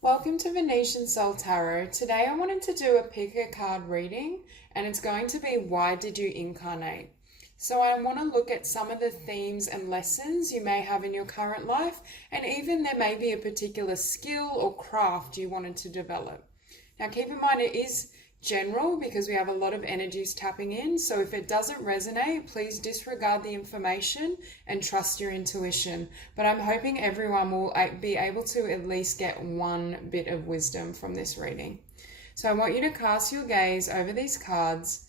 Welcome to Venusian Soul Tarot. Today I wanted to do a pick a card reading, and it's going to be why did you incarnate? So I want to look at some of the themes and lessons you may have in your current life, and even there may be a particular skill or craft you wanted to develop. Now keep in mind it is general because we have a lot of energies tapping in, so if it doesn't resonate, please disregard the information and trust your intuition. But I'm hoping everyone will be able to at least get one bit of wisdom from this reading. So I want you to cast your gaze over these cards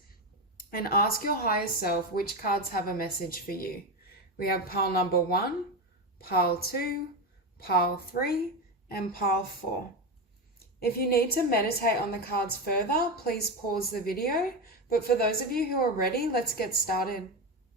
and ask your higher self which cards have a message for you. We have pile number 1, pile 2, pile 3, and pile 4. If you need to meditate on the cards further, please pause the video. But for those of you who are ready, let's get started.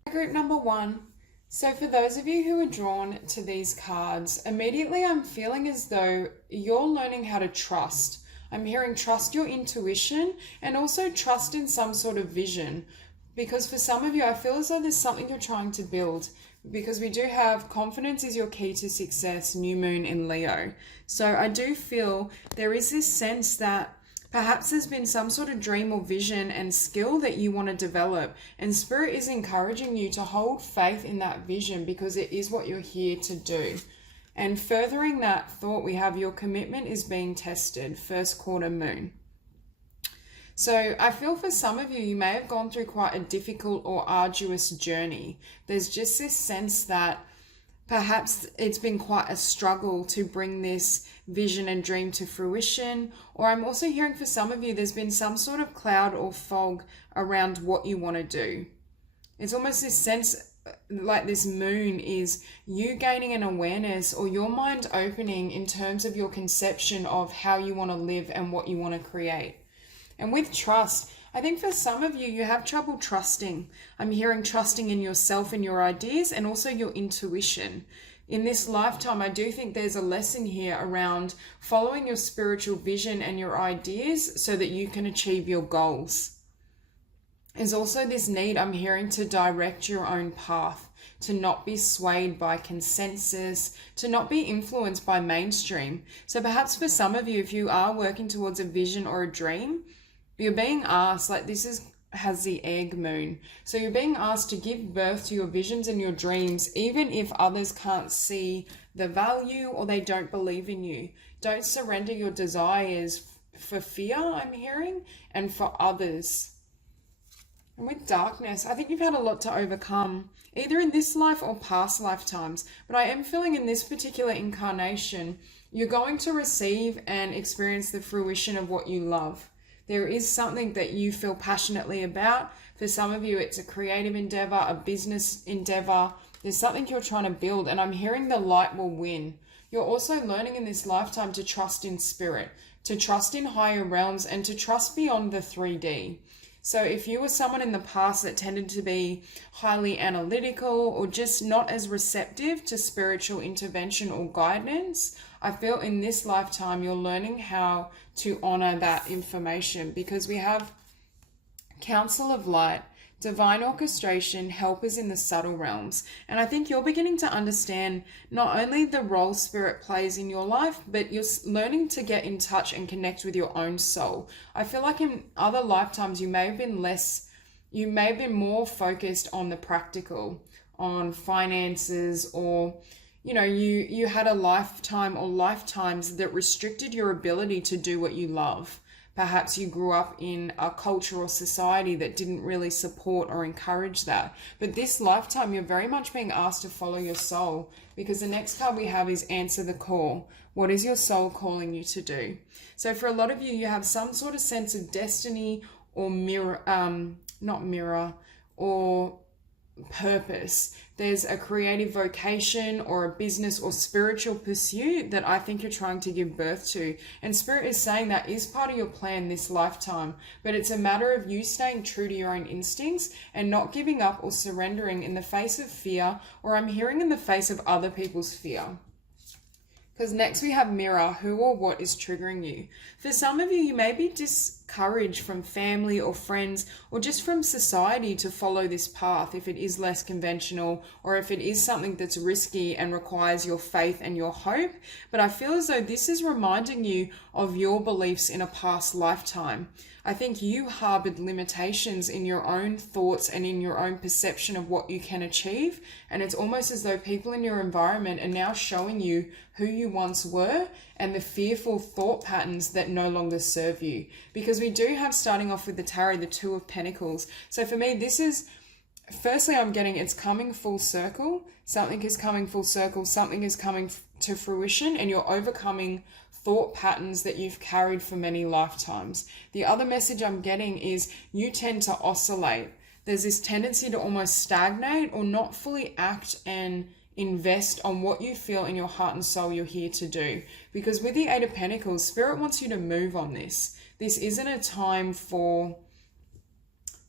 Group number 1. So for those of you who are drawn to these cards, immediately I'm feeling as though you're learning how to trust. I'm hearing trust your intuition and also trust in some sort of vision. Because for some of you, I feel as though there's something you're trying to build. Because we do have confidence is your key to success, new moon in Leo. So I do feel there is this sense that perhaps there's been some sort of dream or vision and skill that you want to develop. And Spirit is encouraging you to hold faith in that vision because it is what you're here to do. And furthering that thought, we have your commitment is being tested, first quarter moon. So I feel for some of you, you may have gone through quite a difficult or arduous journey. There's just this sense that perhaps it's been quite a struggle to bring this vision and dream to fruition. Or I'm also hearing for some of you, there's been some sort of cloud or fog around what you want to do. It's almost this sense like this moon is you gaining an awareness or your mind opening in terms of your conception of how you want to live and what you want to create. And with trust, I think for some of you, you have trouble trusting. I'm hearing trusting in yourself and your ideas and also your intuition. In this lifetime, I do think there's a lesson here around following your spiritual vision and your ideas so that you can achieve your goals. There's also this need I'm hearing to direct your own path, to not be swayed by consensus, to not be influenced by mainstream. So perhaps for some of you, if you are working towards a vision or a dream, you're being asked, like has the egg moon. So you're being asked to give birth to your visions and your dreams, even if others can't see the value or they don't believe in you. Don't surrender your desires for fear, I'm hearing, and for others. And with darkness, I think you've had a lot to overcome, either in this life or past lifetimes. But I am feeling in this particular incarnation, you're going to receive and experience the fruition of what you love. There is something that you feel passionately about. For some of you, it's a creative endeavor, a business endeavor. There's something you're trying to build, and I'm hearing the light will win. You're also learning in this lifetime to trust in spirit, to trust in higher realms, and to trust beyond the 3D. So if you were someone in the past that tended to be highly analytical or just not as receptive to spiritual intervention or guidance, I feel in this lifetime you're learning how to honor that information, because we have Council of Light, divine orchestration, helpers in the subtle realms. And I think you're beginning to understand not only the role spirit plays in your life, but you're learning to get in touch and connect with your own soul. I feel like in other lifetimes, you may have been more focused on the practical, on finances, or you had a lifetime or lifetimes that restricted your ability to do what you love. Perhaps you grew up in a culture or society that didn't really support or encourage that. But this lifetime, you're very much being asked to follow your soul, because the next card we have is answer the call. What is your soul calling you to do? So for a lot of you, you have some sort of sense of destiny or or purpose. There's a creative vocation or a business or spiritual pursuit that I think you're trying to give birth to. And Spirit is saying that is part of your plan this lifetime, but it's a matter of you staying true to your own instincts and not giving up or surrendering in the face of fear, or I'm hearing in the face of other people's fear. Because next we have mirror, who or what is triggering you. For some of you, you may be courage from family or friends or just from society to follow this path if it is less conventional or if it is something that's risky and requires your faith and your hope. But I feel as though this is reminding you of your beliefs in a past lifetime. I think you harbored limitations in your own thoughts and in your own perception of what you can achieve. And it's almost as though people in your environment are now showing you who you once were and the fearful thought patterns that no longer serve you. Because we do have, starting off with the tarot, the Two of Pentacles. So for me, this is, firstly, I'm getting it's coming full circle. Something is coming full circle. Something is coming to fruition, and you're overcoming thought patterns that you've carried for many lifetimes. The other message I'm getting is you tend to oscillate. There's this tendency to almost stagnate or not fully act and invest on what you feel in your heart and soul you're here to do. Because with the Eight of Pentacles, Spirit wants you to move on this. This isn't a time for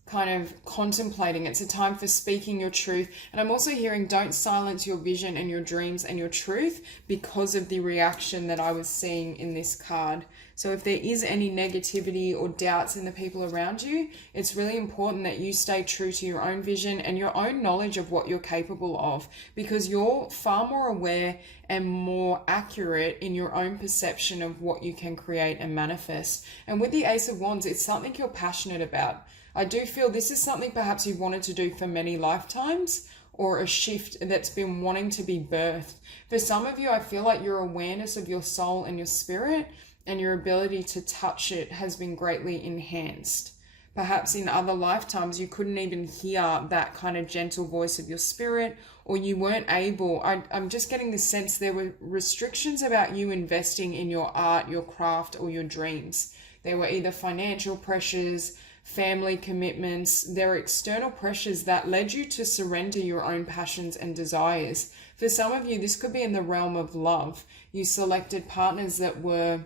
kind of contemplating. It's a time for speaking your truth. And I'm also hearing, don't silence your vision and your dreams and your truth because of the reaction that I was seeing in this card. So if there is any negativity or doubts in the people around you, it's really important that you stay true to your own vision and your own knowledge of what you're capable of, because you're far more aware and more accurate in your own perception of what you can create and manifest. And with the Ace of Wands, it's something you're passionate about. I do feel this is something perhaps you've wanted to do for many lifetimes, or a shift that's been wanting to be birthed. For some of you, I feel like your awareness of your soul and your spirit and your ability to touch it has been greatly enhanced. Perhaps in other lifetimes, you couldn't even hear that kind of gentle voice of your spirit, or you weren't able. I'm just getting the sense there were restrictions about you investing in your art, your craft, or your dreams. There were either financial pressures, family commitments, there are external pressures that led you to surrender your own passions and desires. For some of you, this could be in the realm of love. You selected partners that were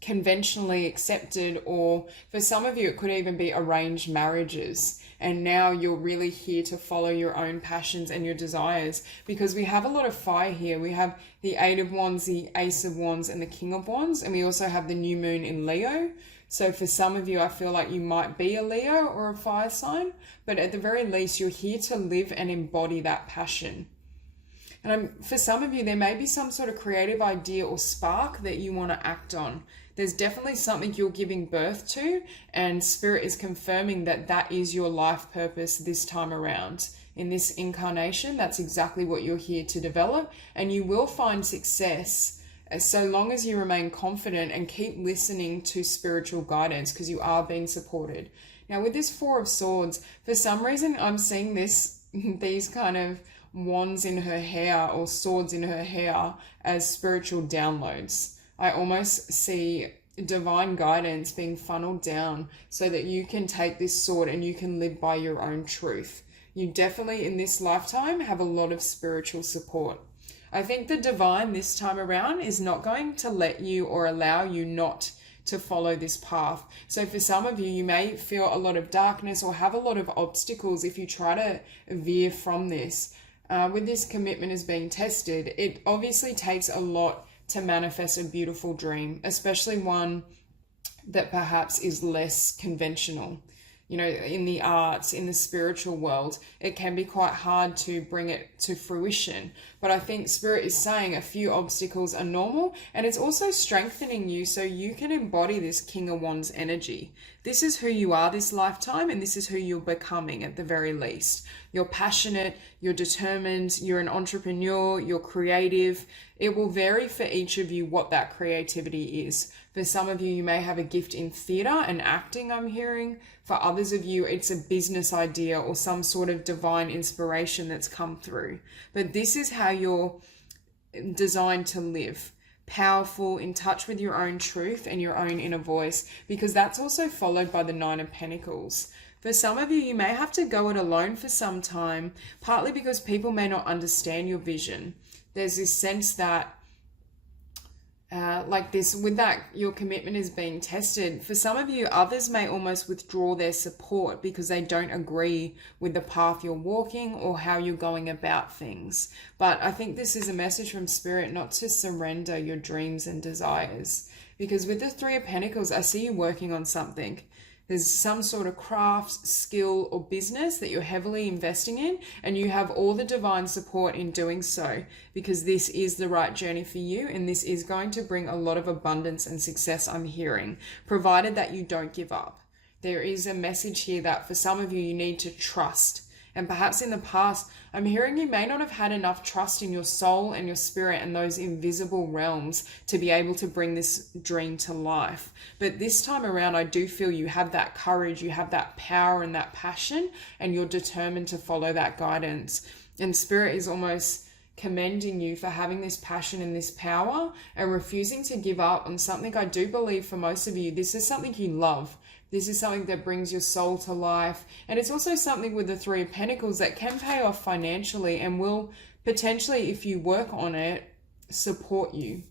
conventionally accepted, or for some of you, it could even be arranged marriages. And now you're really here to follow your own passions and your desires, because we have a lot of fire here. We have the Eight of Wands, the Ace of Wands, and the King of Wands. And we also have the new moon in Leo. So for some of you, I feel like you might be a Leo or a fire sign, but at the very least, you're here to live and embody that passion. And for some of you, there may be some sort of creative idea or spark that you want to act on. There's definitely something you're giving birth to, and Spirit is confirming that that is your life purpose this time around. In this incarnation, that's exactly what you're here to develop, and you will find success so long as you remain confident and keep listening to spiritual guidance, because you are being supported. Now with this Four of Swords, for some reason I'm seeing these kind of wands in her hair or swords in her hair as spiritual downloads. I almost see divine guidance being funneled down so that you can take this sword and you can live by your own truth. You definitely in this lifetime have a lot of spiritual support. I think the divine this time around is not going to let you or allow you not to follow this path. So for some of you, you may feel a lot of darkness or have a lot of obstacles if you try to veer from this. With this commitment as being tested, it obviously takes a lot to manifest a beautiful dream, especially one that perhaps is less conventional. You know, in the arts, in the spiritual world, it can be quite hard to bring it to fruition. But I think Spirit is saying a few obstacles are normal, and it's also strengthening you so you can embody this King of Wands energy. This is who you are this lifetime, and this is who you're becoming at the very least. You're passionate, you're determined, you're an entrepreneur, you're creative. It will vary for each of you what that creativity is. For some of you, you may have a gift in theatre and acting, I'm hearing. For others of you, it's a business idea or some sort of divine inspiration that's come through. But this is how you're designed to live. Powerful, in touch with your own truth and your own inner voice, because that's also followed by the Nine of Pentacles. For some of you, you may have to go it alone for some time, partly because people may not understand your vision. There's this sense that like this, with that, your commitment is being tested. For some of you, others may almost withdraw their support because they don't agree with the path you're walking or how you're going about things. But I think this is a message from Spirit not to surrender your dreams and desires. Because with the Three of Pentacles, I see you working on something. There's some sort of craft, skill, or business that you're heavily investing in, and you have all the divine support in doing so, because this is the right journey for you, and this is going to bring a lot of abundance and success, I'm hearing, provided that you don't give up. There is a message here that for some of you, you need to trust. And perhaps in the past, I'm hearing you may not have had enough trust in your soul and your spirit and those invisible realms to be able to bring this dream to life. But this time around, I do feel you have that courage, you have that power and that passion, and you're determined to follow that guidance. And Spirit is almost commending you for having this passion and this power and refusing to give up on something. I do believe for most of you, this is something you love. This is something that brings your soul to life. And it's also something with the Three of Pentacles that can pay off financially and will potentially, if you work on it, support you.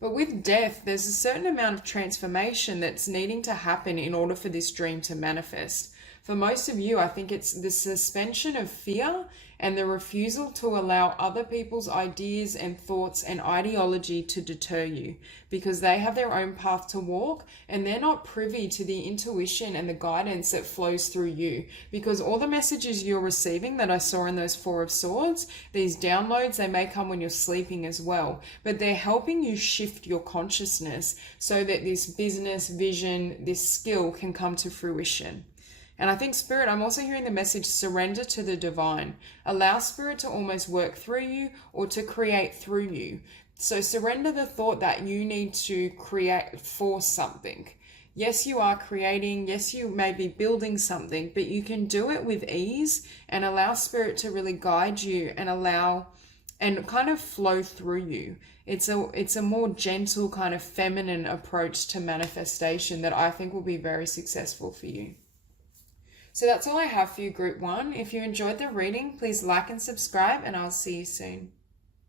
But with death, there's a certain amount of transformation that's needing to happen in order for this dream to manifest. For most of you, I think it's the suspension of fear and the refusal to allow other people's ideas and thoughts and ideology to deter you, because they have their own path to walk and they're not privy to the intuition and the guidance that flows through you. Because all the messages you're receiving that I saw in those Four of Swords, these downloads, they may come when you're sleeping as well, but they're helping you shift your consciousness so that this business, vision, this skill can come to fruition. And I think Spirit, I'm also hearing the message, surrender to the divine. Allow Spirit to almost work through you or to create through you. So surrender the thought that you need to create for something. Yes, you are creating. Yes, you may be building something, but you can do it with ease and allow Spirit to really guide you and allow and kind of flow through you. It's a more gentle kind of feminine approach to manifestation that I think will be very successful for you. So that's all I have for you, Group 1. If you enjoyed the reading, please like and subscribe, and I'll see you soon.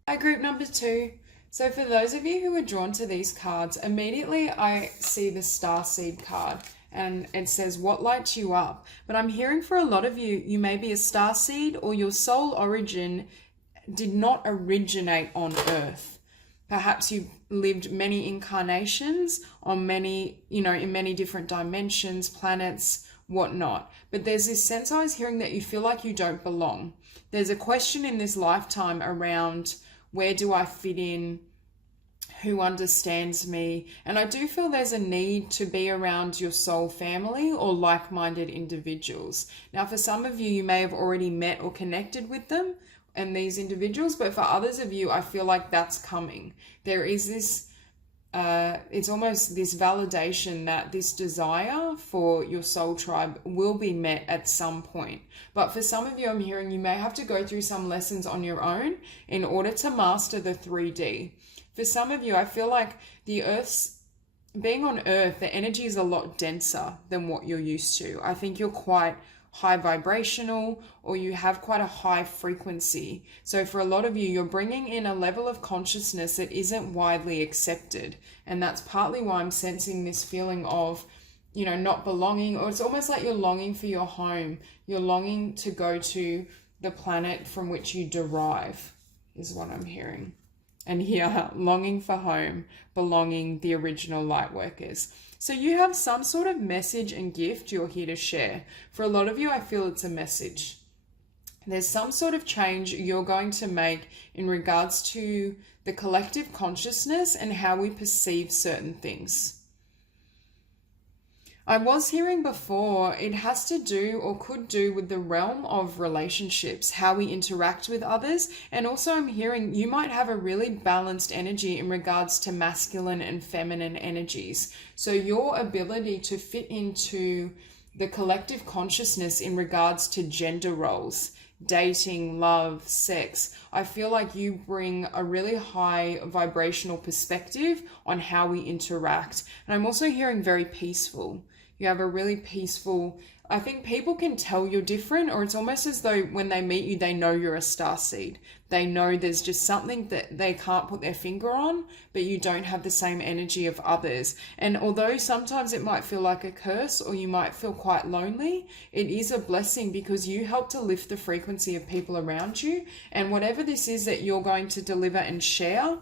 Hi, Group number 2. So for those of you who are drawn to these cards, immediately I see the Starseed card, and it says, what lights you up? But I'm hearing for a lot of you, you may be a Starseed or your soul origin did not originate on Earth. Perhaps you lived many incarnations on many, in many different dimensions, planets, whatnot. But there's this sense I was hearing that you feel like you don't belong. There's a question in this lifetime around, where do I fit in? Who understands me? And I do feel there's a need to be around your soul family or like-minded individuals. Now, for some of you, you may have already met or connected with them and these individuals, but for others of you, I feel like that's coming. There is this it's almost this validation that this desire for your soul tribe will be met at some point. But for some of you, I'm hearing you may have to go through some lessons on your own in order to master the 3D. For some of you, I feel like being on Earth, the energy is a lot denser than what you're used to. I think you're quite high vibrational, or you have quite a high frequency. So for a lot of you, you're bringing in a level of consciousness that isn't widely accepted. And that's partly why I'm sensing this feeling of, not belonging, or it's almost like you're longing for your home. You're longing to go to the planet from which you derive, is what I'm hearing. And here, longing for home, belonging, the original light workers. So you have some sort of message and gift you're here to share. For a lot of you, I feel it's a message. There's some sort of change you're going to make in regards to the collective consciousness and how we perceive certain things. I was hearing before, it has to do or could do with the realm of relationships, how we interact with others. And also I'm hearing you might have a really balanced energy in regards to masculine and feminine energies. So your ability to fit into the collective consciousness in regards to gender roles, dating, love, sex, I feel like you bring a really high vibrational perspective on how we interact. And I'm also hearing very peaceful. You have a really peaceful, I think people can tell you're different, or it's almost as though when they meet you, they know you're a starseed. They know there's just something that they can't put their finger on, but you don't have the same energy of others. And although sometimes it might feel like a curse or you might feel quite lonely, it is a blessing because you help to lift the frequency of people around you. And whatever this is that you're going to deliver and share,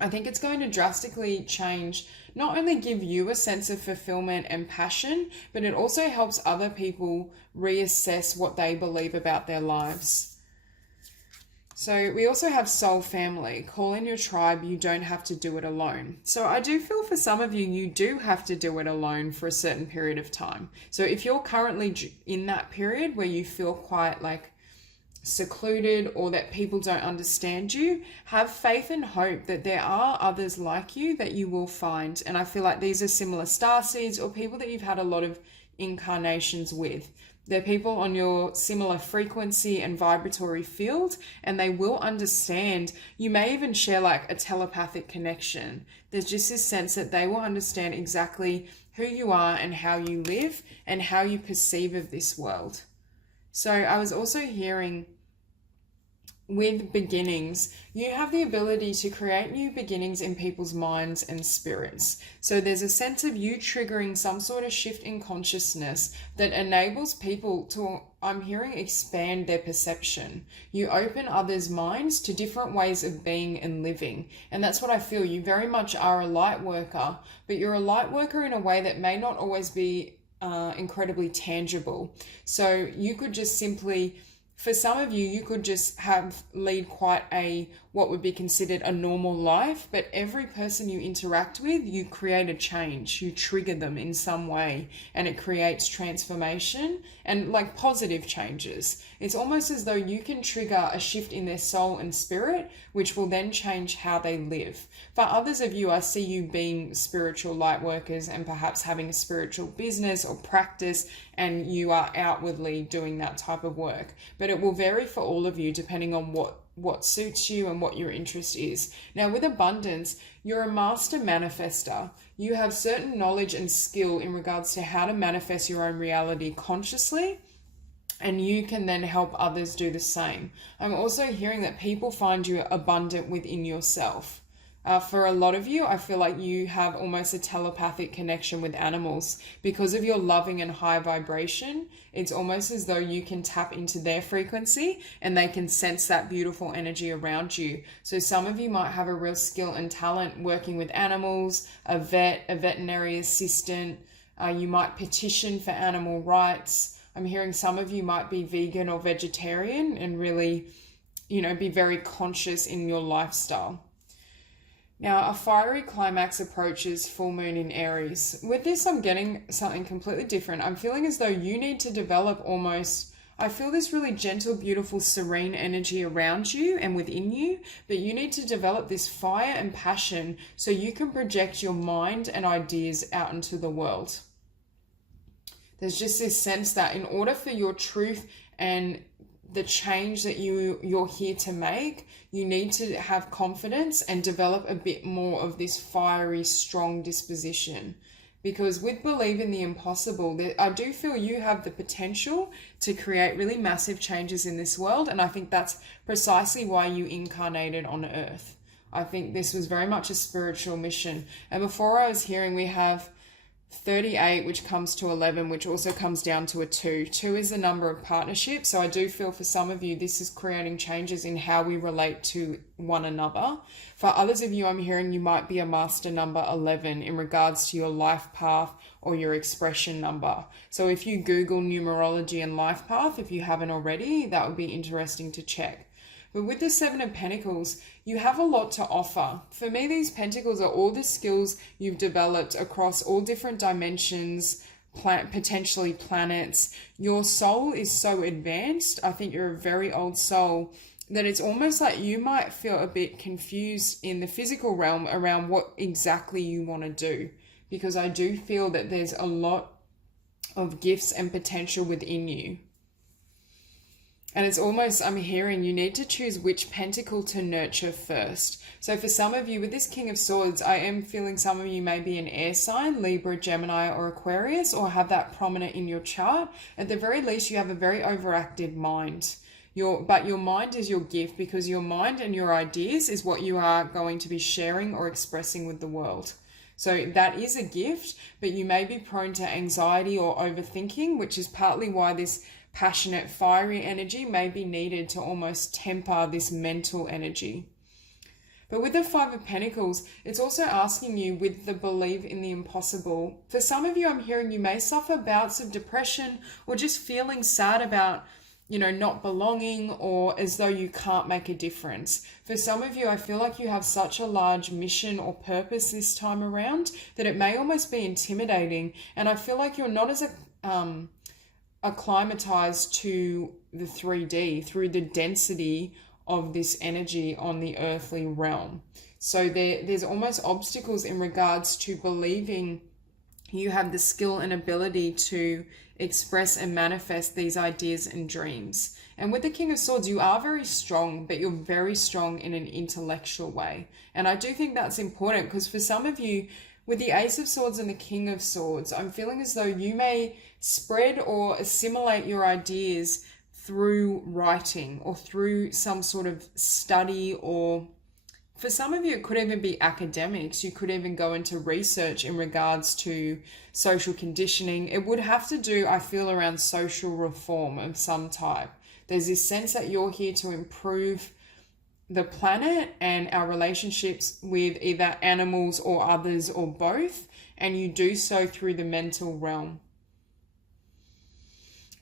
I think it's going to drastically change, not only give you a sense of fulfillment and passion, but it also helps other people reassess what they believe about their lives. So we also have soul family. Call in your tribe. You don't have to do it alone. So I do feel for some of you, you do have to do it alone for a certain period of time. So if you're currently in that period where you feel quite like secluded or that people don't understand you, have faith and hope that there are others like you that you will find. And I feel like these are similar starseeds or people that you've had a lot of incarnations with. They're people on your similar frequency and vibratory field, and they will understand. You may even share like a telepathic connection. There's just this sense that they will understand exactly who you are and how you live and how you perceive of this world. So I was also hearing with beginnings, you have the ability to create new beginnings in people's minds and spirits. So there's a sense of you triggering some sort of shift in consciousness that enables people to, I'm hearing, expand their perception. You open others' minds to different ways of being and living. And that's what I feel. You very much are a light worker, but you're a light worker in a way that may not always be incredibly tangible. So you could just simply, for some of you, you could just lead quite a, what would be considered a normal life, but every person you interact with, you create a change, you trigger them in some way, and it creates transformation and like positive changes. It's almost as though you can trigger a shift in their soul and spirit, which will then change how they live. For others of you, I see you being spiritual light workers and perhaps having a spiritual business or practice, and you are outwardly doing that type of work. But it will vary for all of you depending on what suits you and what your interest is. Now, with abundance, you're a master manifester. You have certain knowledge and skill in regards to how to manifest your own reality consciously, and you can then help others do the same. I'm also hearing that people find you abundant within yourself. For a lot of you, I feel like you have almost a telepathic connection with animals. Because of your loving and high vibration, it's almost as though you can tap into their frequency and they can sense that beautiful energy around you. So some of you might have a real skill and talent working with animals, a veterinary assistant. You might petition for animal rights. I'm hearing some of you might be vegan or vegetarian and really, be very conscious in your lifestyle. Now, a fiery climax approaches full moon in Aries. With this, I'm getting something completely different. I'm feeling as though you need to develop I feel this really gentle, beautiful, serene energy around you and within you, but you need to develop this fire and passion so you can project your mind and ideas out into the world. There's just this sense that in order for your truth and the change that you're here to make, you need to have confidence and develop a bit more of this fiery, strong disposition. Because with Believe in the Impossible, I do feel you have the potential to create really massive changes in this world. And I think that's precisely why you incarnated on Earth. I think this was very much a spiritual mission. And before I was hearing, we have 38, which comes to 11, which also comes down to a 2. 2 is the number of partnerships. So I do feel for some of you, this is creating changes in how we relate to one another. For others of you, I'm hearing you might be a master number 11 in regards to your life path or your expression number. So if you Google numerology and life path, if you haven't already, that would be interesting to check. But with the 7 of Pentacles, you have a lot to offer. For me, these Pentacles are all the skills you've developed across all different dimensions, potentially planets. Your soul is so advanced. I think you're a very old soul that it's almost like you might feel a bit confused in the physical realm around what exactly you want to do. Because I do feel that there's a lot of gifts and potential within you. And it's almost, I'm hearing you need to choose which pentacle to nurture first. So for some of you with this King of Swords, I am feeling some of you may be an air sign, Libra, Gemini, or Aquarius, or have that prominent in your chart. At the very least, you have a very overactive mind. But your mind is your gift, because your mind and your ideas is what you are going to be sharing or expressing with the world. So that is a gift, but you may be prone to anxiety or overthinking, which is partly why this passionate, fiery energy may be needed to almost temper this mental energy. But with the Five of Pentacles, it's also asking you with the belief in the impossible. For some of you, I'm hearing you may suffer bouts of depression or just feeling sad about, not belonging, or as though you can't make a difference. For some of you, I feel like you have such a large mission or purpose this time around that it may almost be intimidating. And I feel like you're not as acclimatized to the 3D through the density of this energy on the earthly realm. So there's almost obstacles in regards to believing you have the skill and ability to express and manifest these ideas and dreams. And with the King of Swords, you are very strong, but you're very strong in an intellectual way. And I do think that's important, because for some of you, with the Ace of Swords and the King of Swords, I'm feeling as though you may spread or assimilate your ideas through writing or through some sort of study, or for some of you, it could even be academics. You could even go into research in regards to social conditioning. It would have to do, I feel, around social reform of some type. There's this sense that you're here to improve the planet and our relationships with either animals or others or both, and you do so through the mental realm.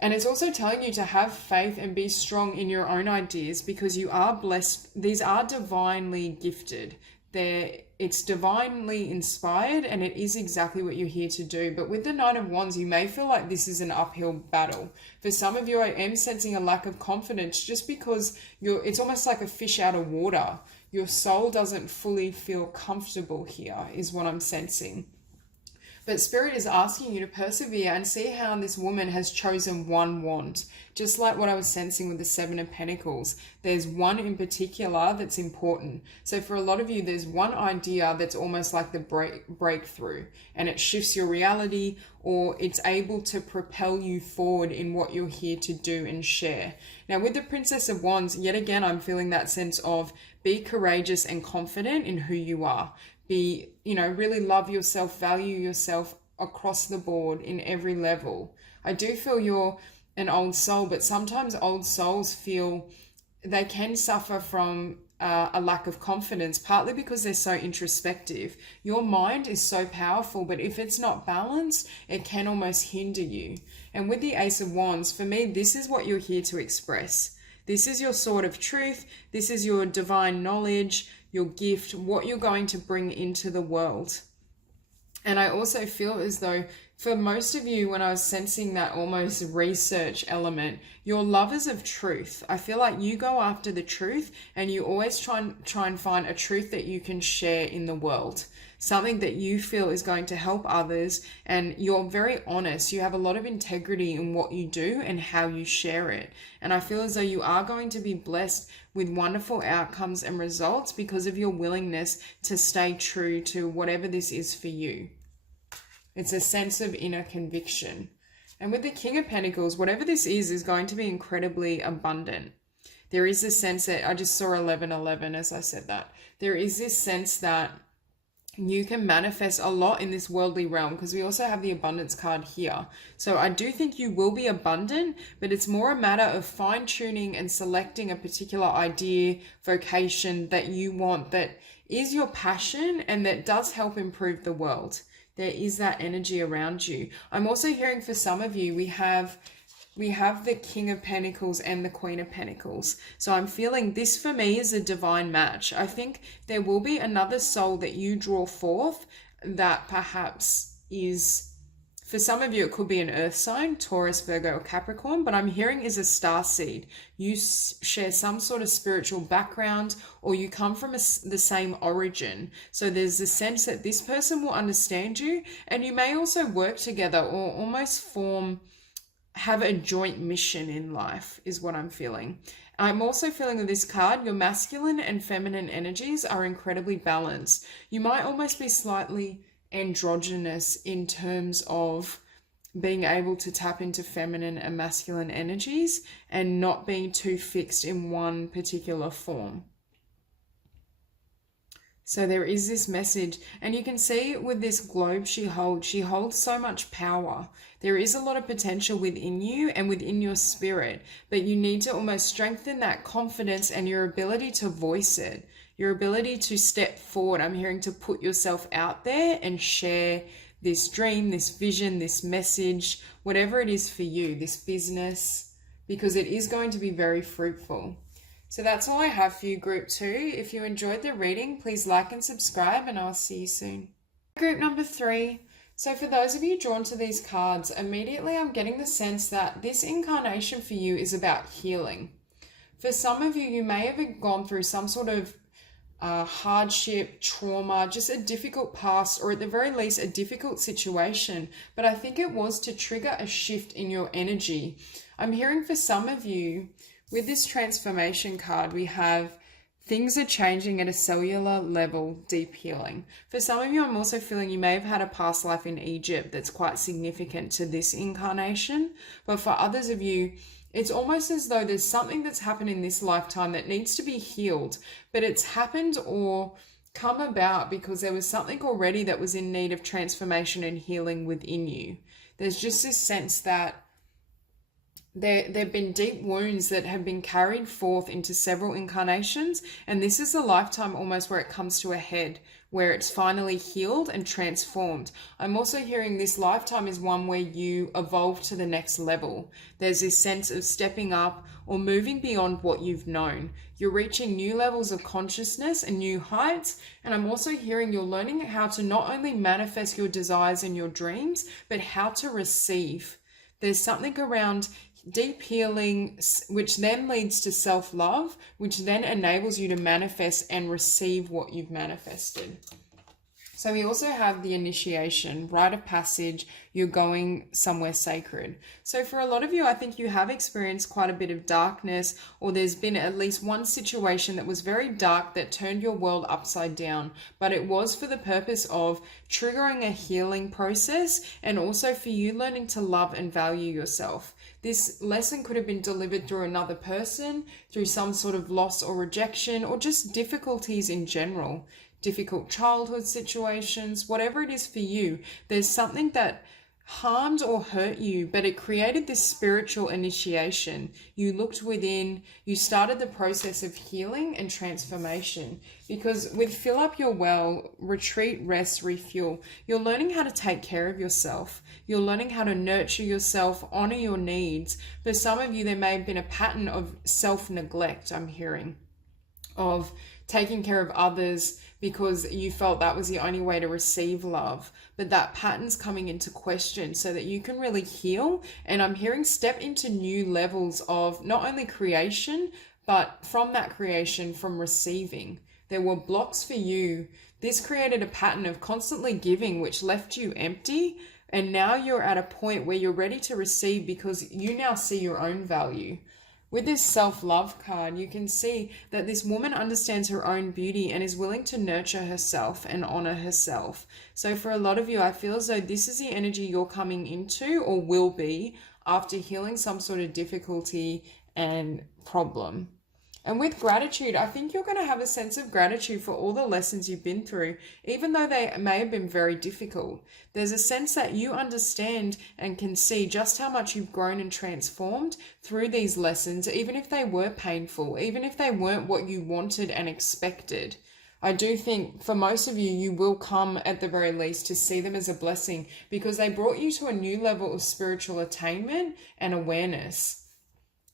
And it's also telling you to have faith and be strong in your own ideas, because you are blessed. These are divinely gifted. It's divinely inspired, and it is exactly what you're here to do. But with the Knight of Wands, you may feel like this is an uphill battle. For some of you, I am sensing a lack of confidence, just because it's almost like a fish out of water. Your soul doesn't fully feel comfortable here, is what I'm sensing. But Spirit is asking you to persevere and see how this woman has chosen one wand. Just like what I was sensing with the Seven of Pentacles, there's one in particular that's important. So for a lot of you, there's one idea that's almost like the breakthrough, and it shifts your reality, or it's able to propel you forward in what you're here to do and share. Now with the Princess of Wands, yet again, I'm feeling that sense of be courageous and confident in who you are. Really love yourself, value yourself across the board in every level. I do feel you're an old soul, but sometimes old souls feel they can suffer from a lack of confidence, partly because they're so introspective. Your mind is so powerful, but if it's not balanced, it can almost hinder you. And with the Ace of Wands, for me, this is what you're here to express. This is your sword of truth. This is your divine knowledge, your gift, what you're going to bring into the world. And I also feel as though for most of you, when I was sensing that almost research element, you're lovers of truth. I feel like you go after the truth, and you always try and find a truth that you can share in the world. Something that you feel is going to help others, and you're very honest. You have a lot of integrity in what you do and how you share it. And I feel as though you are going to be blessed with wonderful outcomes and results because of your willingness to stay true to whatever this is for you. It's a sense of inner conviction. And with the King of Pentacles, whatever this is going to be incredibly abundant. There is this sense that, I just saw 1111 as I said that. There is this sense that you can manifest a lot in this worldly realm, because we also have the abundance card here. So I do think you will be abundant, but it's more a matter of fine-tuning and selecting a particular idea, vocation that you want, that is your passion and that does help improve the world. There is that energy around you. I'm also hearing for some of you, we have the King of Pentacles and the Queen of Pentacles. So I'm feeling this for me is a divine match. I think there will be another soul that you draw forth that perhaps is, for some of you, it could be an earth sign, Taurus, Virgo, or Capricorn, but I'm hearing is a star seed. You share some sort of spiritual background, or you come from the same origin. So there's a sense that this person will understand you, and you may also work together or almost form have a joint mission in life, is what I'm feeling. I'm also feeling with this card, your masculine and feminine energies are incredibly balanced. You might almost be slightly androgynous in terms of being able to tap into feminine and masculine energies and not being too fixed in one particular form. So there is this message, and you can see with this globe she holds so much power. There is a lot of potential within you and within your spirit, but you need to almost strengthen that confidence and your ability to voice it, your ability to step forward. I'm hearing to put yourself out there and share this dream, this vision, this message, whatever it is for you, this business, because it is going to be very fruitful. So that's all I have for you, Group 2. If you enjoyed the reading, please like and subscribe, and I'll see you soon. Group number 3. So for those of you drawn to these cards, immediately I'm getting the sense that this incarnation for you is about healing. For some of you, you may have gone through some sort of hardship, trauma, just a difficult past, or at the very least a difficult situation. But I think it was to trigger a shift in your energy. I'm hearing for some of you, with this transformation card, we have things are changing at a cellular level, deep healing. For some of you, I'm also feeling you may have had a past life in Egypt that's quite significant to this incarnation. But for others of you, it's almost as though there's something that's happened in this lifetime that needs to be healed, but it's happened or come about because there was something already that was in need of transformation and healing within you. There's just this sense that there have been deep wounds that have been carried forth into several incarnations, and this is a lifetime almost where it comes to a head, where it's finally healed and transformed. I'm also hearing this lifetime is one where you evolve to the next level. There's this sense of stepping up or moving beyond what you've known. You're reaching new levels of consciousness and new heights, and I'm also hearing you're learning how to not only manifest your desires and your dreams, but how to receive. There's something around deep healing, which then leads to self-love, which then enables you to manifest and receive what you've manifested. So we also have the initiation, rite of passage, you're going somewhere sacred. So for a lot of you, I think you have experienced quite a bit of darkness, or there's been at least one situation that was very dark that turned your world upside down, but it was for the purpose of triggering a healing process and also for you learning to love and value yourself. This lesson could have been delivered through another person, through some sort of loss or rejection, or just difficulties in general. Difficult childhood situations, whatever it is for you, there's something that harmed or hurt you, but it created this spiritual initiation. You looked within, you started the process of healing and transformation. Because with fill up your well, retreat, rest, refuel, you're learning how to take care of yourself. You're learning how to nurture yourself, honor your needs. For some of you, there may have been a pattern of self-neglect, I'm hearing, of taking care of others because you felt that was the only way to receive love. But that pattern's coming into question so that you can really heal. And I'm hearing step into new levels of not only creation, but from that creation, from receiving. There were blocks for you. This created a pattern of constantly giving, which left you empty. And now you're at a point where you're ready to receive because you now see your own value. With this self-love card, you can see that this woman understands her own beauty and is willing to nurture herself and honor herself. So for a lot of you, I feel as though this is the energy you're coming into or will be after healing some sort of difficulty and problem. And with gratitude, I think you're going to have a sense of gratitude for all the lessons you've been through, even though they may have been very difficult. There's a sense that you understand and can see just how much you've grown and transformed through these lessons, even if they were painful, even if they weren't what you wanted and expected. I do think for most of you, you will come at the very least to see them as a blessing because they brought you to a new level of spiritual attainment and awareness.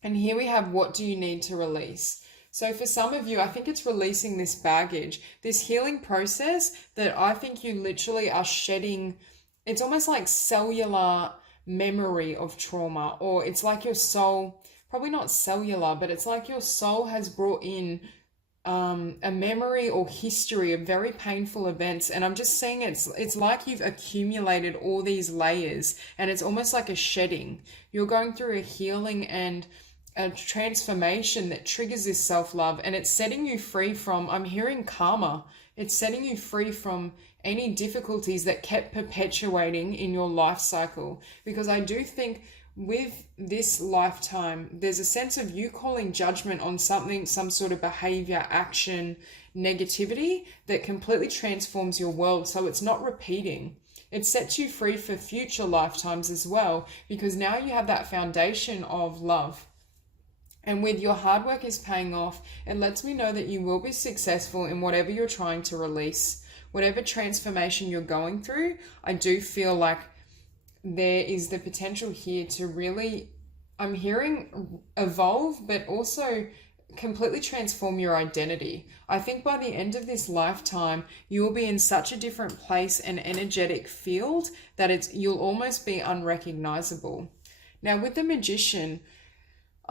And here we have, what do you need to release? So for some of you, I think it's releasing this baggage, this healing process that I think you literally are shedding. It's almost like cellular memory of trauma, or it's like your soul, probably not cellular, but it's like your soul has brought in a memory or history of very painful events, and I'm just seeing it's like you've accumulated all these layers, and it's almost like a shedding. You're going through a healing and a transformation that triggers this self-love, and it's setting you free from, I'm hearing karma. It's setting you free from any difficulties that kept perpetuating in your life cycle, because I do think with this lifetime, there's a sense of you calling judgment on something, some sort of behavior, action, negativity that completely transforms your world. So it's not repeating. It sets you free for future lifetimes as well, because now you have that foundation of love. And with your hard work is paying off, it lets me know that you will be successful in whatever you're trying to release, whatever transformation you're going through. I do feel like there is the potential here to really, I'm hearing evolve, but also completely transform your identity. I think by the end of this lifetime, you will be in such a different place and energetic field that you'll almost be unrecognizable. Now with the Magician,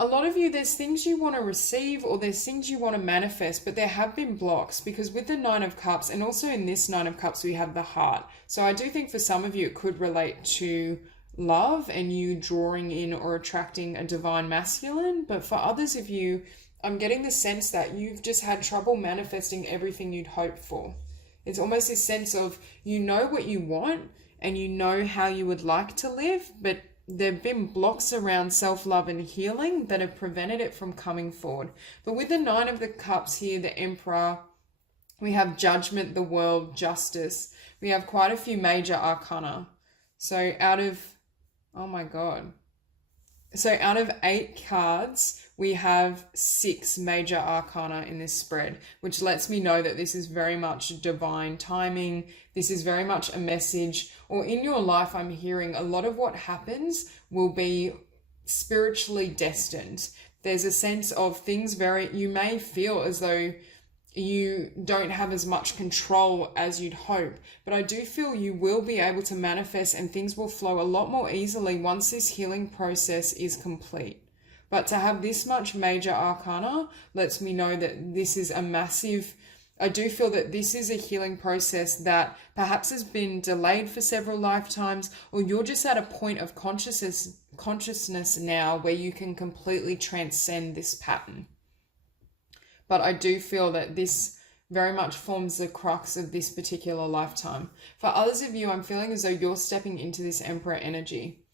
a lot of you, there's things you want to receive or there's things you want to manifest, but there have been blocks, because with the Nine of Cups, and also in this Nine of Cups, we have the heart. So I do think for some of you, it could relate to love and you drawing in or attracting a divine masculine. But for others of you, I'm getting the sense that you've just had trouble manifesting everything you'd hoped for. It's almost this sense of, you know what you want and you know how you would like to live, but there have been blocks around self-love and healing that have prevented it from coming forward. But with the Nine of the Cups here, the Emperor, we have Judgment, the World, Justice. We have quite a few major arcana. So out of 8 cards, we have 6 major arcana in this spread, which lets me know that this is very much divine timing. This is very much a message, or in your life, I'm hearing a lot of what happens will be spiritually destined. There's a sense of things you may feel as though you don't have as much control as you'd hope, but I do feel you will be able to manifest and things will flow a lot more easily once this healing process is complete. But to have this much major arcana lets me know that this is a massive, I do feel that this is a healing process that perhaps has been delayed for several lifetimes, or you're just at a point of consciousness now where you can completely transcend this pattern. But I do feel that this very much forms the crux of this particular lifetime. For others of you, I'm feeling as though you're stepping into this Emperor energy.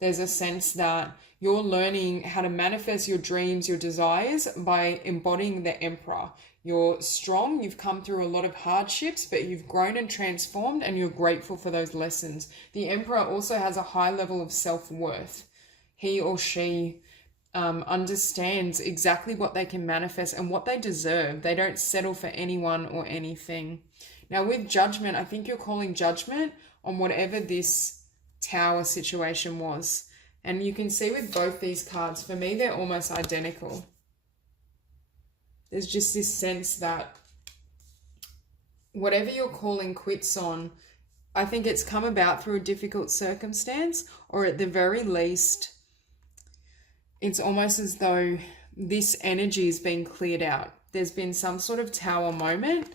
There's a sense that you're learning how to manifest your dreams, your desires by embodying the Emperor. You're strong, you've come through a lot of hardships, but you've grown and transformed and you're grateful for those lessons. The Emperor also has a high level of self-worth. He or she understands exactly what they can manifest and what they deserve. They don't settle for anyone or anything. Now with Judgment, I think you're calling judgment on whatever this Tower situation was. And you can see with both these cards, for me, they're almost identical. There's just this sense that whatever you're calling quits on, I think it's come about through a difficult circumstance, or at the very least, it's almost as though this energy is being cleared out. There's been some sort of Tower moment,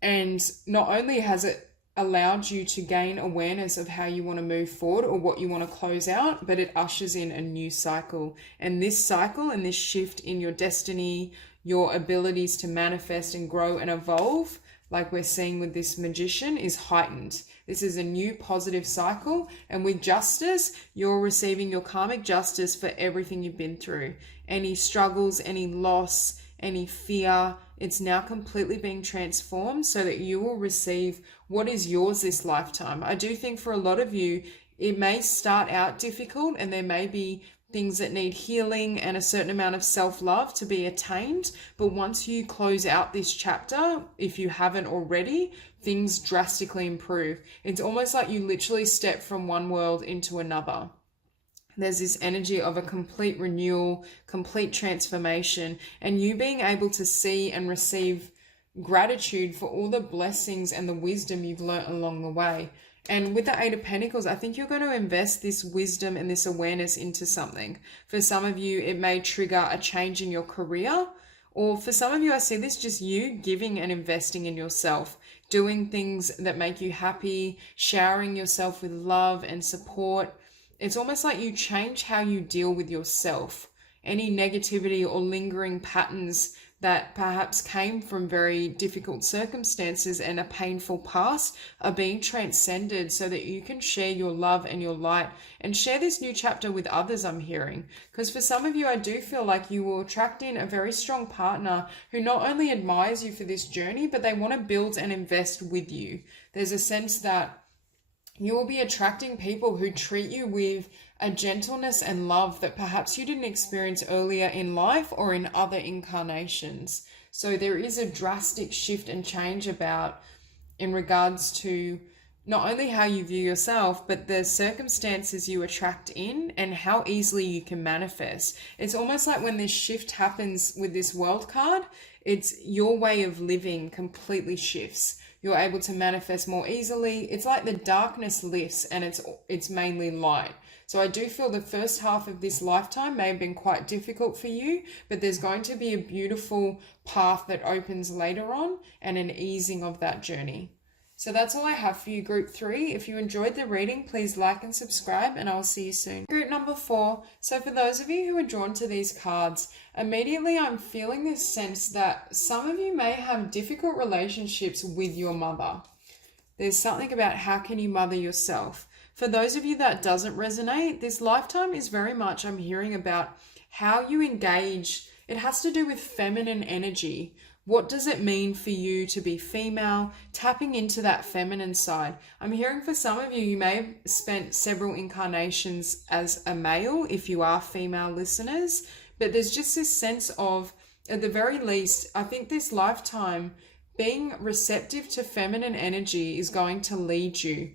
and not only has it allowed you to gain awareness of how you want to move forward or what you want to close out, but it ushers in a new cycle. And this cycle and this shift in your destiny, your abilities to manifest and grow and evolve, like we're seeing with this Magician, is heightened. This is a new positive cycle. And with Justice, you're receiving your karmic justice for everything you've been through. Any struggles, any loss, any fear, it's now completely being transformed so that you will receive what is yours this lifetime. I do think for a lot of you, it may start out difficult and there may be things that need healing and a certain amount of self-love to be attained. But once you close out this chapter, if you haven't already, things drastically improve. It's almost like you literally step from one world into another. There's this energy of a complete renewal, complete transformation, and you being able to see and receive gratitude for all the blessings and the wisdom you've learnt along the way. And with the Eight of Pentacles, I think you're going to invest this wisdom and this awareness into something. For some of you, it may trigger a change in your career, Or for some of you, I see this just you giving and investing in yourself, doing things that make you happy, showering yourself with love and support. It's almost like you change how you deal with yourself. Any negativity or lingering patterns that perhaps came from very difficult circumstances and a painful past are being transcended so that you can share your love and your light and share this new chapter with others, I'm hearing. Because for some of you, I do feel like you will attract in a very strong partner who not only admires you for this journey, but they want to build and invest with you. There's a sense that you will be attracting people who treat you with a gentleness and love that perhaps you didn't experience earlier in life or in other incarnations. So there is a drastic shift and change about in regards to not only how you view yourself, but the circumstances you attract in and how easily you can manifest. It's almost like when this shift happens with this world card, it's your way of living completely shifts. You're able to manifest more easily. It's like the darkness lifts and it's mainly light. So I do feel the first half of this lifetime may have been quite difficult for you, but there's going to be a beautiful path that opens later on and an easing of that journey. So that's all I have for you, Group 3. If you enjoyed the reading, please like and subscribe, and I'll see you soon. Group number 4. So for those of you who are drawn to these cards, immediately I'm feeling this sense that some of you may have difficult relationships with your mother. There's something about how can you mother yourself. For those of you that doesn't resonate, this lifetime is very much, I'm hearing about how you engage. It has to do with feminine energy. What does it mean for you to be female? Tapping into that feminine side. I'm hearing for some of you, you may have spent several incarnations as a male if you are female listeners, but there's just this sense of, at the very least, I think this lifetime, being receptive to feminine energy is going to lead you,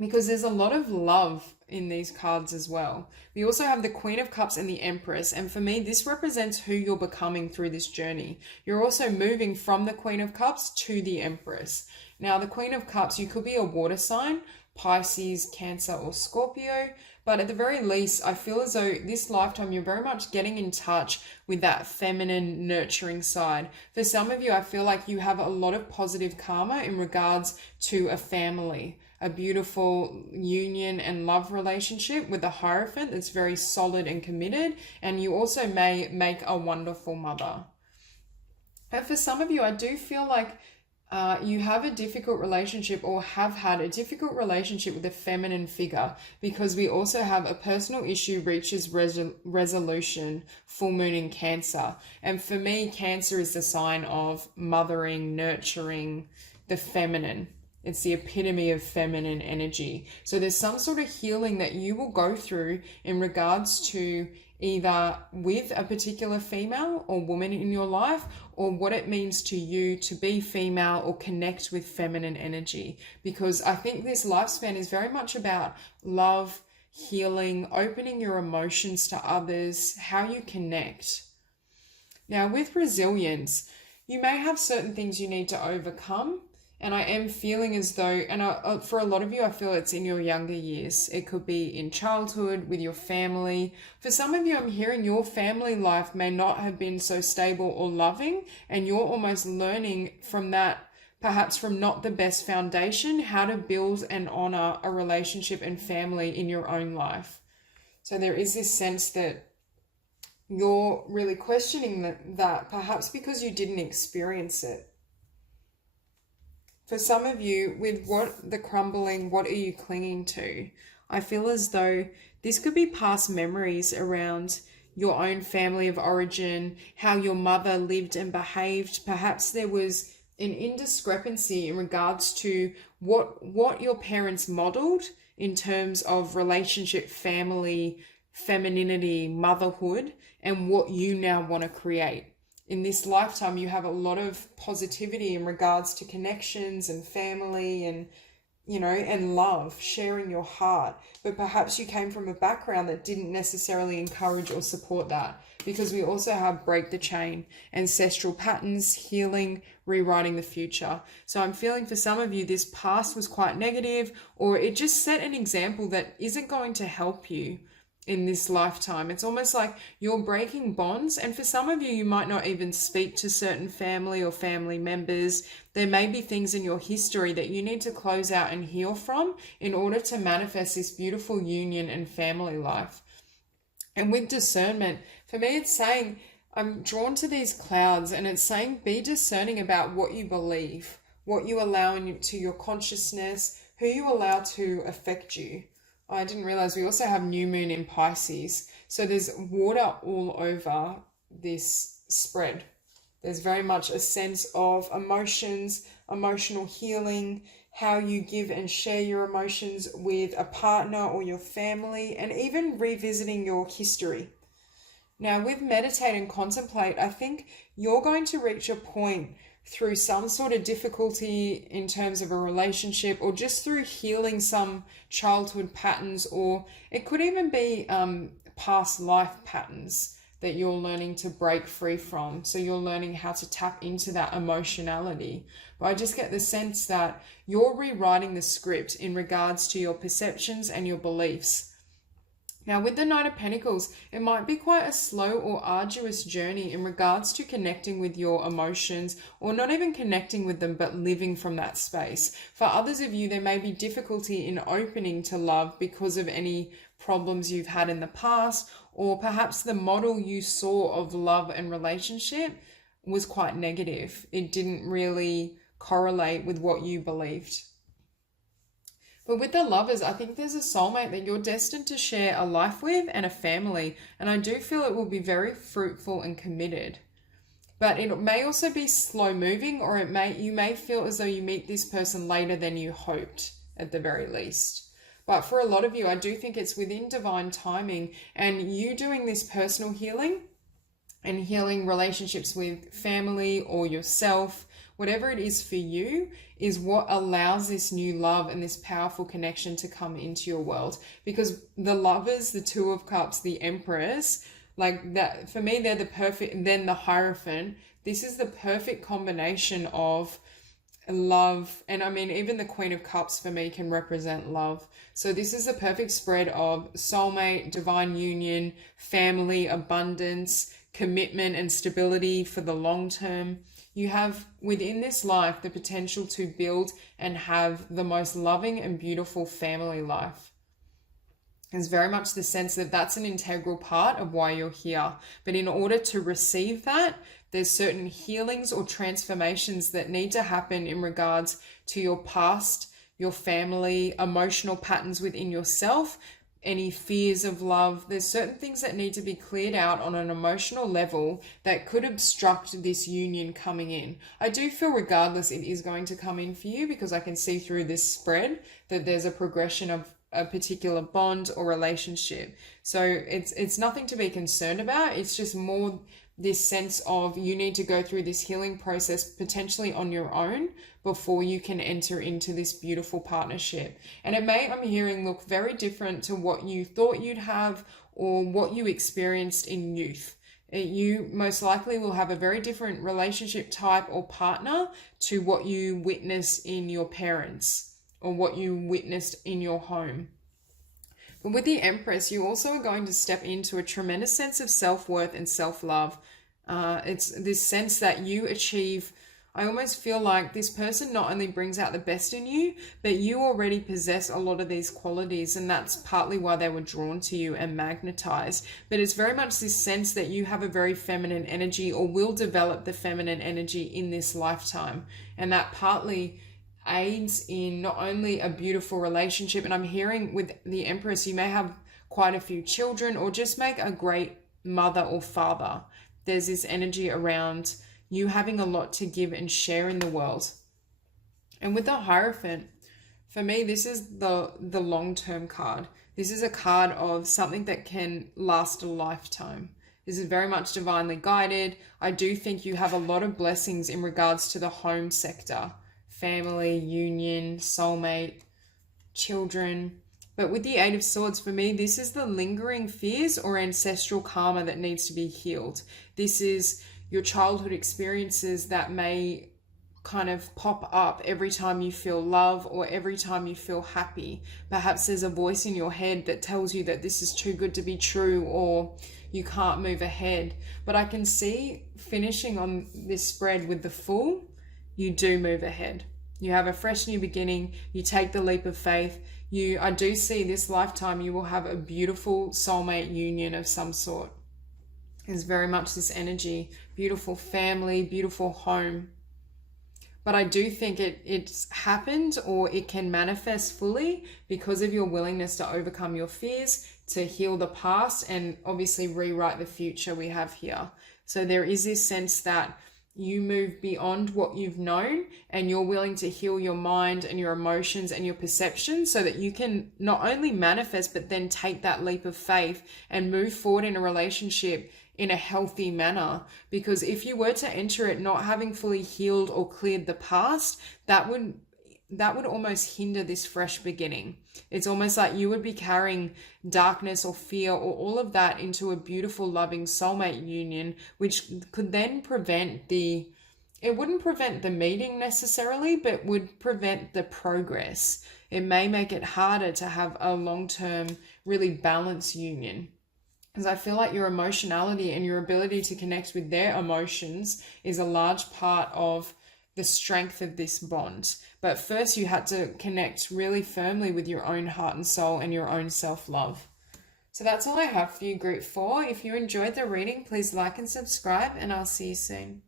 because there's a lot of love in these cards as well. We also have the Queen of Cups and the Empress, and for me this represents who you're becoming through this journey. You're also moving from the Queen of Cups to the Empress. Now the Queen of Cups, you could be a water sign, Pisces, Cancer or Scorpio, but at the very least I feel as though this lifetime you're very much getting in touch with that feminine nurturing side. For some of you, I feel like you have a lot of positive karma in regards to a family, a beautiful union and love relationship with a Hierophant that's very solid and committed, and you also may make a wonderful mother. And for some of you, I do feel like you have a difficult relationship or have had a difficult relationship with a feminine figure, because we also have a personal issue reaches resolution, full moon in Cancer. And for me, Cancer is the sign of mothering, nurturing, the feminine. It's the epitome of feminine energy. So there's some sort of healing that you will go through in regards to either with a particular female or woman in your life, or what it means to you to be female or connect with feminine energy. Because I think this lifespan is very much about love, healing, opening your emotions to others, how you connect. Now with resilience, you may have certain things you need to overcome. And I am feeling as though, and for a lot of you, I feel it's in your younger years. It could be in childhood, with your family. For some of you, I'm hearing your family life may not have been so stable or loving, and you're almost learning from that, perhaps from not the best foundation, how to build and honor a relationship and family in your own life. So there is this sense that you're really questioning that perhaps because you didn't experience it. For some of you, with the crumbling, what are you clinging to? I feel as though this could be past memories around your own family of origin, how your mother lived and behaved. Perhaps there was an indiscrepancy in regards to what your parents modeled in terms of relationship, family, femininity, motherhood, and what you now want to create. In this lifetime, you have a lot of positivity in regards to connections and family and, and love, sharing your heart. But perhaps you came from a background that didn't necessarily encourage or support that, because we also have break the chain, ancestral patterns, healing, rewriting the future. So I'm feeling for some of you, this past was quite negative, or it just set an example that isn't going to help you. in this lifetime. It's almost like you're breaking bonds, and for some of you, you might not even speak to certain family or family members. There may be things in your history that you need to close out and heal from in order to manifest this beautiful union and family life. And with discernment, for me, it's saying, I'm drawn to these clouds, and it's saying be discerning about what you believe, what you allow into your consciousness, who you allow to affect you. I didn't realize we also have new moon in Pisces. So there's water all over this spread. There's very much a sense of emotions, emotional healing, how you give and share your emotions with a partner or your family, and even revisiting your history. Now, with meditate and contemplate, I think you're going to reach a point through some sort of difficulty in terms of a relationship, or just through healing some childhood patterns, or it could even be past life patterns that you're learning to break free from. So you're learning how to tap into that emotionality. But I just get the sense that you're rewriting the script in regards to your perceptions and your beliefs. Now, with the Knight of Pentacles, it might be quite a slow or arduous journey in regards to connecting with your emotions, or not even connecting with them, but living from that space. For others of you, there may be difficulty in opening to love because of any problems you've had in the past, or perhaps the model you saw of love and relationship was quite negative. It didn't really correlate with what you believed. But with the Lovers, I think there's a soulmate that you're destined to share a life with and a family. And I do feel it will be very fruitful and committed. But it may also be slow moving, or you may feel as though you meet this person later than you hoped, at the very least. But for a lot of you, I do think it's within divine timing, and you doing this personal healing and healing relationships with family or yourself, whatever it is for you, is what allows this new love and this powerful connection to come into your world. Because the Lovers, the Two of Cups, the Empress, like that, for me, they're the perfect, and then the Hierophant. This is the perfect combination of love. And I mean, even the Queen of Cups for me can represent love. So this is the perfect spread of soulmate, divine union, family, abundance, commitment, and stability for the long term. You have within this life the potential to build and have the most loving and beautiful family life. There's very much the sense that that's an integral part of why you're here. But in order to receive that, there's certain healings or transformations that need to happen in regards to your past, your family, emotional patterns within yourself, any fears of love. There's certain things that need to be cleared out on an emotional level that could obstruct this union coming in. I do feel regardless it is going to come in for you, because I can see through this spread that there's a progression of a particular bond or relationship. So it's nothing to be concerned about. It's just more this sense of you need to go through this healing process potentially on your own before you can enter into this beautiful partnership. And it may, I'm hearing, look very different to what you thought you'd have or what you experienced in youth. You most likely will have a very different relationship type or partner to what you witness in your parents or what you witnessed in your home. But with the Empress, you also are going to step into a tremendous sense of self-worth and self-love. It's this sense that you achieve. I almost feel like this person not only brings out the best in you, but you already possess a lot of these qualities, and that's partly why they were drawn to you and magnetized. But it's very much this sense that you have a very feminine energy, or will develop the feminine energy in this lifetime. And that partly aids in not only a beautiful relationship, and I'm hearing with the Empress, you may have quite a few children or just make a great mother or father. There's this energy around you having a lot to give and share in the world. And with the Hierophant, for me, this is the long-term card. This is a card of something that can last a lifetime. This is very much divinely guided. I do think you have a lot of blessings in regards to the home sector. Family, union, soulmate, children. But with the Eight of Swords, for me, this is the lingering fears or ancestral karma that needs to be healed. This is your childhood experiences that may kind of pop up every time you feel love or every time you feel happy. Perhaps there's a voice in your head that tells you that this is too good to be true or you can't move ahead. But I can see finishing on this spread with the Fool, you do move ahead. You have a fresh new beginning. You take the leap of faith. I do see this lifetime you will have a beautiful soulmate union of some sort. There's very much this energy, beautiful family, beautiful home. But I do think it's happened, or it can manifest fully because of your willingness to overcome your fears, to heal the past, and obviously rewrite the future we have here. So there is this sense that you move beyond what you've known and you're willing to heal your mind and your emotions and your perception so that you can not only manifest, but then take that leap of faith and move forward in a relationship in a healthy manner. Because if you were to enter it not having fully healed or cleared the past, that would almost hinder this fresh beginning. It's almost like you would be carrying darkness or fear or all of that into a beautiful, loving soulmate union, which could then it wouldn't prevent the meeting necessarily, but would prevent the progress. It may make it harder to have a long-term, really balanced union. Because I feel like your emotionality and your ability to connect with their emotions is a large part of the strength of this bond. But first you had to connect really firmly with your own heart and soul and your own self-love. So that's all I have for you, Group 4. If you enjoyed the reading, please like and subscribe, and I'll see you soon.